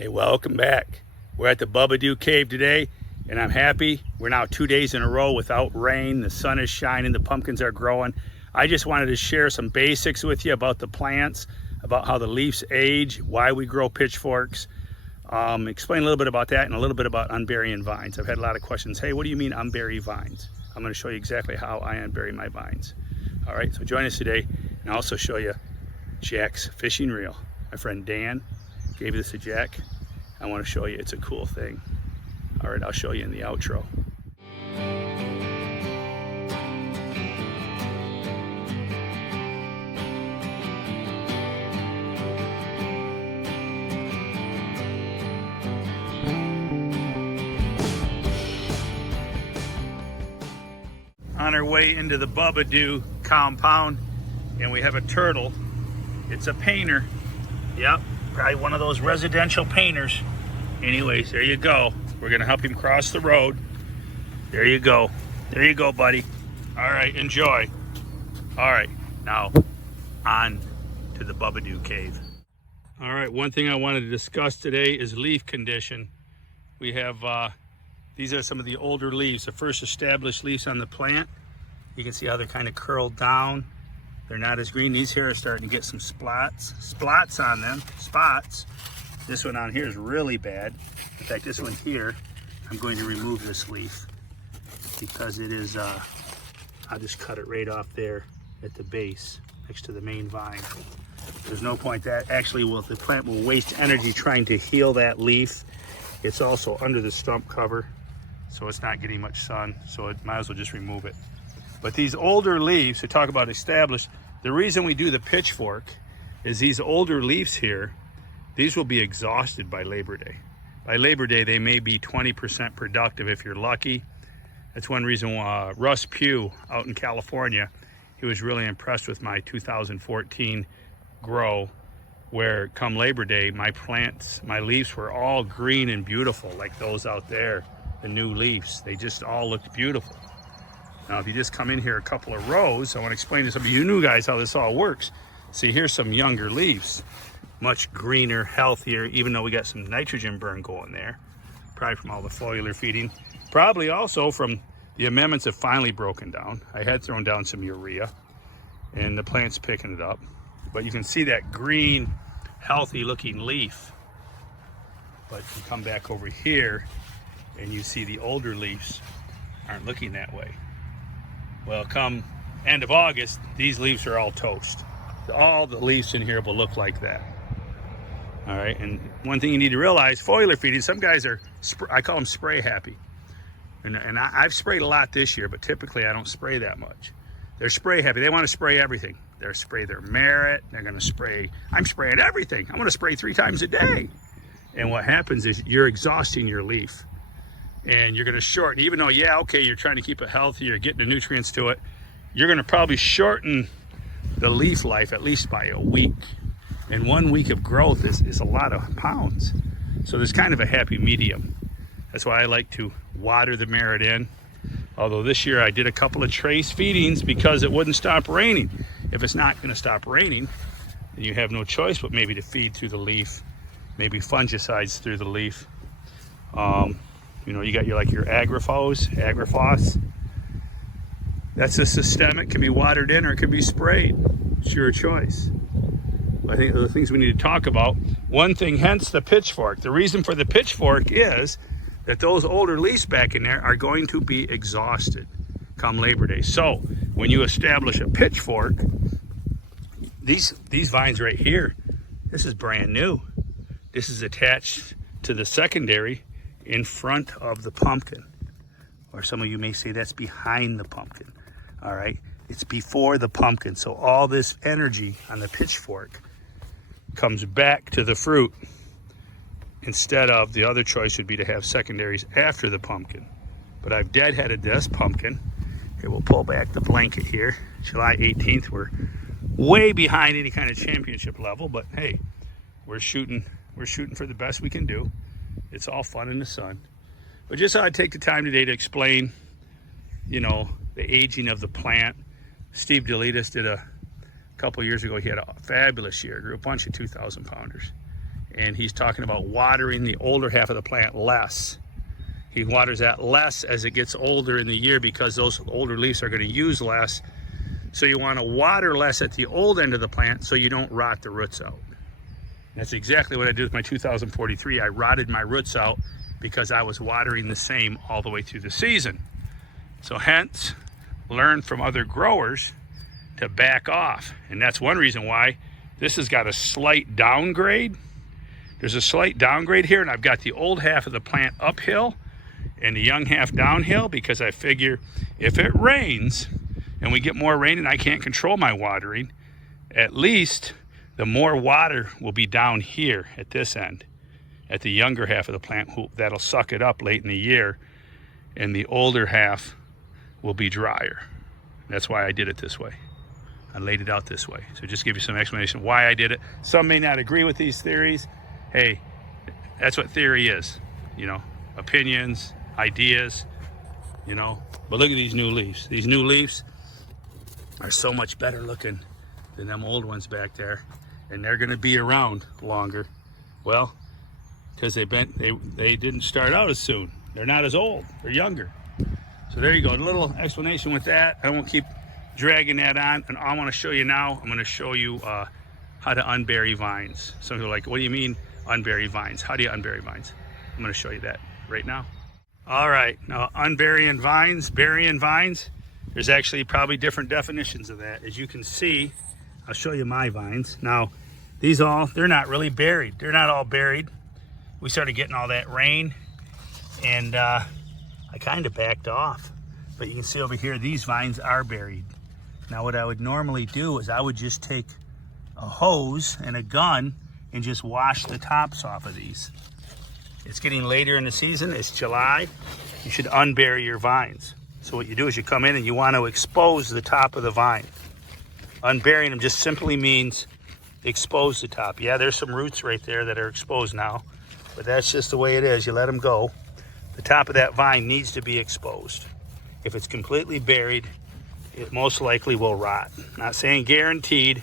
Hey, welcome back. We're at the Bubba Cave today, and I'm happy. We're now 2 days in a row without rain. The sun is shining, the pumpkins are growing. I just wanted to share some basics with you about the plants, about how the leaves age, why we grow pitchforks, explain a little bit about that and a little bit about unburying vines. I've had a lot of questions. Hey, what do you mean unbury vines? I'm going to show you exactly how I unbury my vines. All right, so join us today, and I'll also show you Jack's fishing reel. My friend Dan gave this to Jack. I want to show you, it's a cool thing. All right, I'll show you in the outro. On our way into the Bubba compound, and we have a turtle. It's a painter. Yep, probably one of those residential painters. Anyways, there you go. We're gonna help him cross the road. There you go. There you go, buddy. All right, enjoy. All right, now on to the Bubba Cave. All right, one thing I wanted to discuss today is leaf condition. We have, these are some of the older leaves, the first established leaves on the plant. You can see how they're kind of curled down. They're not as green. These here are starting to get some spots on them, spots. This one on here is really bad. In fact, this one here, I'm going to remove this leaf because it is, I'll just cut it right off there at the base next to the main vine. There's no point that actually the plant will waste energy trying to heal that leaf. It's also under the stump cover, so it's not getting much sun, so it might as well just remove it. But these older leaves, they talk about established, the reason we do the pitchfork is these older leaves here, these will be exhausted by Labor Day. By Labor Day, they may be 20% productive if you're lucky. That's one reason Russ Pugh out in California, he was really impressed with my 2014 grow, where come Labor Day, my plants, my leaves were all green and beautiful, like those out there, the new leaves. They just all looked beautiful. Now, if you just come in here a couple of rows, I want to explain to some of you new guys how this all works. See, here's some younger leaves. Much greener, healthier, even though we got some nitrogen burn going there. Probably from all the foliar feeding. Probably also from the amendments have finally broken down. I had thrown down some urea, and the plant's picking it up. But you can see that green, healthy looking leaf. But you come back over here, and you see the older leaves aren't looking that way. Well, come end of August, these leaves are all toast. All the leaves in here will look like that. All right, and one thing you need to realize, foliar feeding, some guys are, I call them spray happy. And I've sprayed a lot this year, but typically I don't spray that much. They're spray happy, they want to spray everything. They'll spray their merit, they're gonna spray, I'm spraying everything. I'm gonna spray 3 times a day. And what happens is you're exhausting your leaf. And you're gonna shorten, even though, yeah, okay, you're trying to keep it healthy, you're getting the nutrients to it, you're gonna probably shorten the leaf life at least by a week. And 1 week of growth is a lot of pounds. So there's kind of a happy medium. That's why I like to water the merit in. Although this year I did a couple of trace feedings because it wouldn't stop raining. If it's not gonna stop raining, then you have no choice but maybe to feed through the leaf, maybe fungicides through the leaf. You know, you got your Agrifos. That's a systemic, can be watered in or it can be sprayed. It's your choice. I think the things we need to talk about, one thing, hence the pitchfork. The reason for the pitchfork is that those older leaves back in there are going to be exhausted come Labor Day. So when you establish a pitchfork, these vines right here, this is brand new. This is attached to the secondary in front of the pumpkin. Or some of you may say that's behind the pumpkin. All right, it's before the pumpkin. So all this energy on the pitchfork comes back to the fruit, instead of the other choice would be to have secondaries after the pumpkin. But I've deadheaded this pumpkin. Here, we'll pull back the blanket here. July 18th, we're way behind any kind of championship level, but hey, we're shooting for the best we can do. It's all fun in the sun. But just thought I'd take the time today to explain, you know, the aging of the plant. Steve Delitas did a couple years ago, he had a fabulous year, grew a bunch of 2,000 pounders. and he's talking about watering the older half of the plant less. He waters that less as it gets older in the year because those older leaves are going to use less. So you want to water less at the old end of the plant so you don't rot the roots out. That's exactly what I did with my 2043. I rotted my roots out because I was watering the same all the way through the season. So hence, learn from other growers to back off. And that's one reason why this has got a slight downgrade. There's a slight downgrade here, and I've got the old half of the plant uphill and the young half downhill, because I figure if it rains and we get more rain and I can't control my watering, at least the more water will be down here at this end, at the younger half of the plant, that'll suck it up late in the year, and the older half will be drier. That's why I did it this way. I laid it out this way. So just give you some explanation why I did it. Some may not agree with these theories. Hey, that's what theory is, you know, opinions, ideas, you know. But look at these new leaves. These new leaves are so much better looking than them old ones back there, and they're going to be around longer. Well, because they didn't start out as soon. They're not as old. They're younger. So there you go. A little explanation with that. I won't keep dragging that on. And I want to show you now. I'm going to show you how to unbury vines. Some people are like, what do you mean unbury vines? How do you unbury vines? I'm going to show you that right now. All right. Now, unburying vines, burying vines, there's actually probably different definitions of that. As you can see, I'll show you my vines. Now, they're not really buried. They're not all buried. We started getting all that rain, and I kind of backed off. But you can see over here, these vines are buried. Now, what I would normally do is I would just take a hose and a gun and just wash the tops off of these. It's getting later in the season. It's July. You should unbury your vines. So what you do is you come in and you want to expose the top of the vine. Unburying them just simply means expose the top. Yeah, there's some roots right there that are exposed now, but that's just the way it is. You let them go. The top of that vine needs to be exposed. If it's completely buried, it most likely will rot. Not saying guaranteed.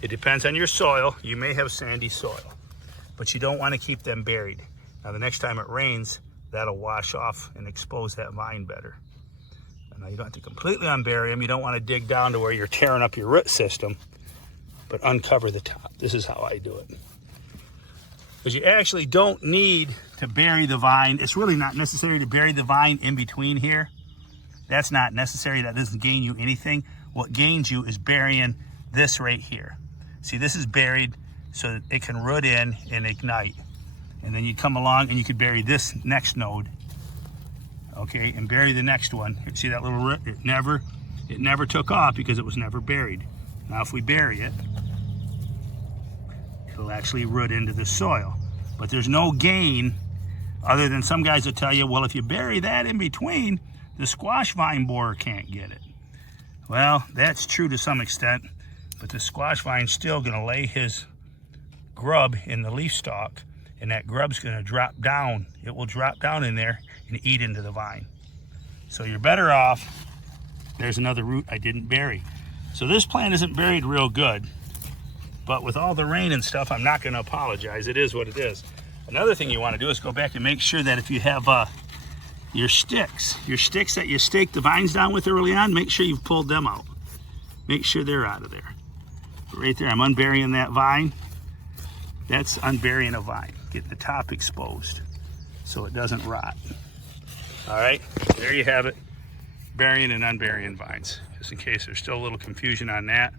It depends on your soil. You may have sandy soil, but you don't want to keep them buried. Now, the next time it rains, that'll wash off and expose that vine better. Now, you don't have to completely unbury them. You don't want to dig down to where you're tearing up your root system, but uncover the top. This is how I do it. Because you actually don't need to bury the vine. It's really not necessary to bury the vine in between here. That's not necessary. That doesn't gain you anything. What gains you is burying this right here. See, this is buried so that it can root in and ignite. And then you come along and you could bury this next node, okay, and bury the next one. See that little root? It never took off because it was never buried. Now, if we bury it, it'll actually root into the soil. But there's no gain other than some guys will tell you, well, if you bury that in between, the squash vine borer can't get it. Well, that's true to some extent, but the squash vine's still going to lay his grub in the leaf stalk, and that grub's going to drop down. It will drop down in there and eat into the vine. So you're better off. There's another root I didn't bury. So this plant isn't buried real good, but with all the rain and stuff, I'm not going to apologize. It is what it is. Another thing you want to do is go back and make sure that if you have your sticks that you stake the vines down with early on, make sure you've pulled them out. Make sure they're out of there. Right there, I'm unburying that vine. That's unburying a vine. Get the top exposed so it doesn't rot. All right, there you have it. Burying and unburying vines, just in case there's still a little confusion on that.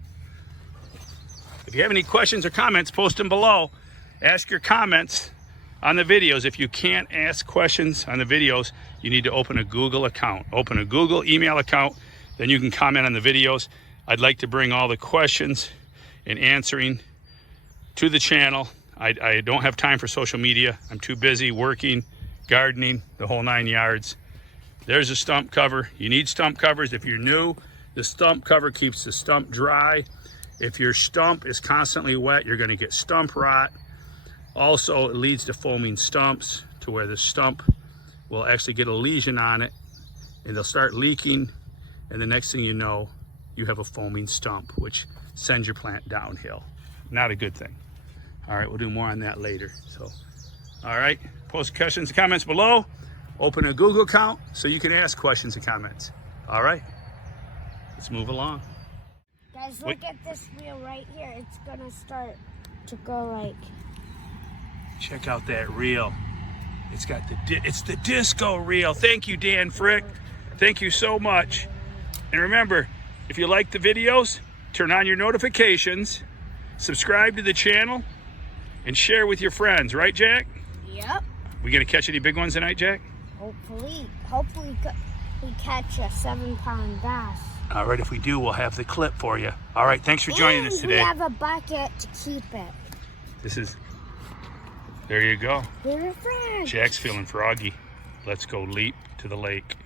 If you have any questions or comments, post them below. Ask your comments on the videos. If you can't ask questions on the videos, you need to open a Google account. Open a Google email account, then you can comment on the videos. I'd like to bring all the questions and answering to the channel. I don't have time for social media. I'm too busy working, gardening, the whole 9 yards. There's a stump cover. You need stump covers. If you're new, the stump cover keeps the stump dry. If your stump is constantly wet, you're going to get stump rot. Also, it leads to foaming stumps, to where the stump will actually get a lesion on it and they'll start leaking, and the next thing you know, you have a foaming stump, which sends your plant downhill. Not a good thing. All right, we'll do more on that later. So, all right, post questions and comments below. Open a Google account so you can ask questions and comments. All right, let's move along. Guys, look at this reel right here. It's gonna start to go like. Check out that reel. It's got it's the disco reel. Thank you, Dan Frick. Thank you so much. And remember, if you like the videos, turn on your notifications, subscribe to the channel, and share with your friends. Right, Jack? Yep. We gonna catch any big ones tonight, Jack? Hopefully we catch a 7-pound bass. All right, if we do, we'll have the clip for you. All right, thanks for joining us today. We have a bucket to keep it. There you go. We're friends. Jack's feeling froggy. Let's go leap to the lake.